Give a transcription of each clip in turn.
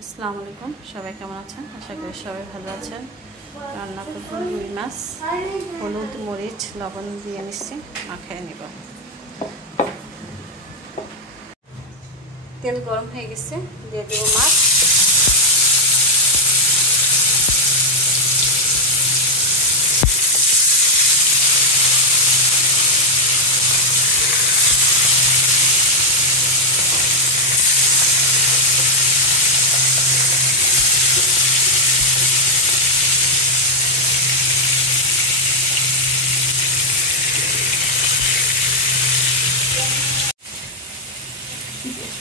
আসসালামু আলাইকুম, সবাই কেমন আছেন? আশা করি সবাই ভালো আছেন। রান্না করব রুই মাছ, হলুদ মরিচ লবণ দিয়ে নিচ্ছি, মাখায় নিব। তেল গরম হয়ে গেছে, দিয়ে দেব মাছ।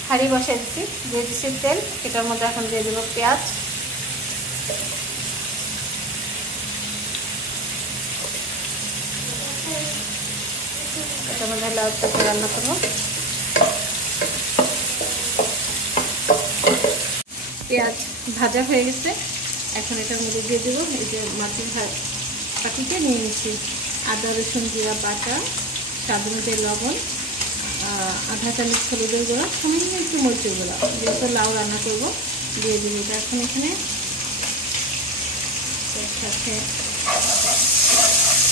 হাঁড়ি বসাই দিচ্ছি, দিয়ে দিচ্ছি তেল। এটার মধ্যে এখন দিয়ে দেবো পেঁয়াজ, এটার মধ্যে লাউ তরকারি রান্না করবো। পেঁয়াজ ভাজা হয়ে গেছে, এখন এটার মধ্যে দিয়ে দেবো এই যে মাছের পাটিতে নিয়ে নিচ্ছি আদা রসুন জিরা বাটা, স্বাদ অনুযায়ী লবণ, আধা চামচ হলুদের গুঁড়া, সামান্য একটু মরিচের গুঁড়া, যেহেতু লাউ রান্না করবো দিয়ে দিবি। এটা এখন এখানে একসাথে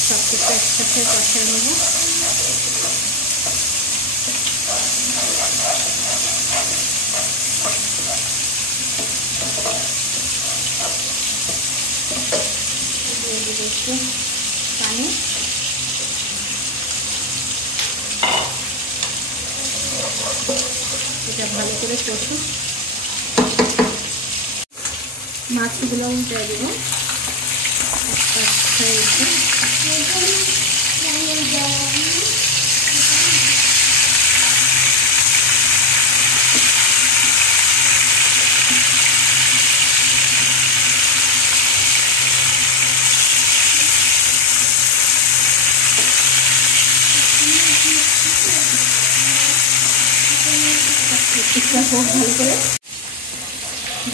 সব কিছু একসাথে কষায় নেব। দিয়ে দেবো একটু পানি, এটা ভালো করে কষুন। মাছগুলো উল্টে দেবো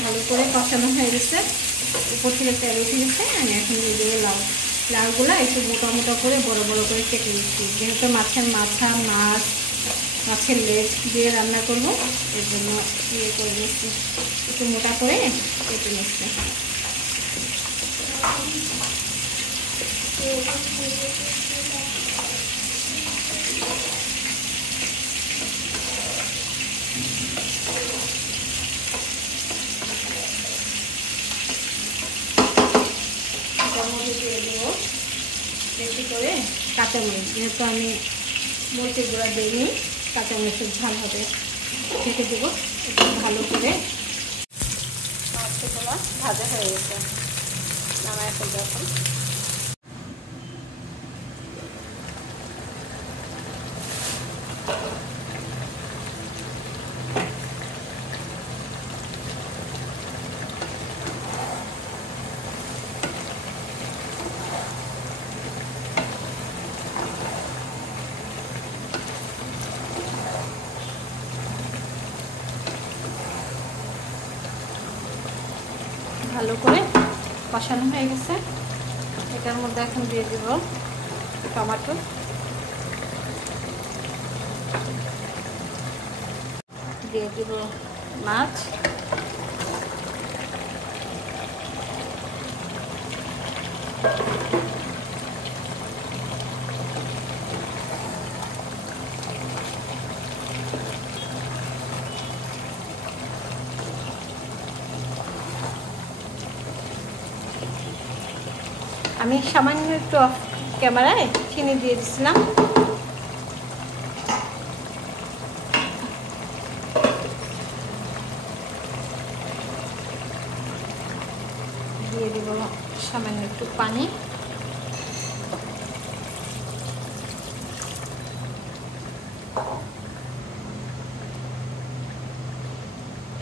ভালো করে কষানো হয়ে গেছে, উপর থেকে তেল উঠে গেছে। আমি এখন দিয়ে দেবো লাউ। লাউগুলো একটু মোটা মোটা করে বড় বড় করে কেটে নিচ্ছি, যেহেতু মাছের মাথা মাছ মাছের লেজ দিয়ে রান্না করব, এর জন্য ইয়ে করে নিচ্ছি, একটু মোটা করে কেটে নিচ্ছি। দিয়ে দেবো বেশি করে কাঁচামরিচ, যেহেতু আমি মরিচের গুঁড়া দিইনি, কাঁচামরিচের ঝাল হবে, ঢেকে দেবো। একটু ভালো করে মাছগুলো ভাজা হয়ে গেছে, নামায় ফেলবো এখন। ভালো করে কষানো হয়ে গেছে, এটার মধ্যে এখন দিয়ে দেব টমেটো, দিয়ে দেব মাছ, আমি সামান্য একটু অফ ক্যামেরায় চিনি দিয়ে দিচ্ছিলাম। দিয়ে দেব সামান্য একটু পানি,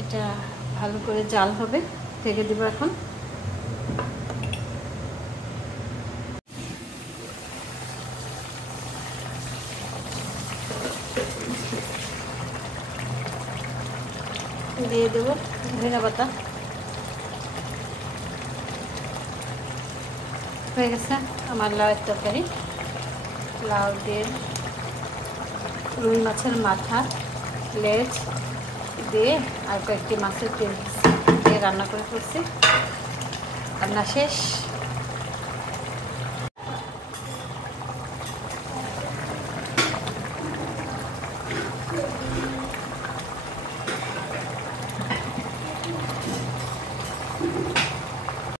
এটা ভালো করে জাল হবে, ঢেকে দেব এখন। দিয়ে দেবো ধনিয়া পাতা। হয়ে গেছে আমার লাউয়ের তরকারি। লাউ দিয়ে রুই মাছের মাথা লেজ দিয়ে আর কয়েকটি মাছের তেল দিয়ে রান্না করে ফেলছি। রান্না শেষ।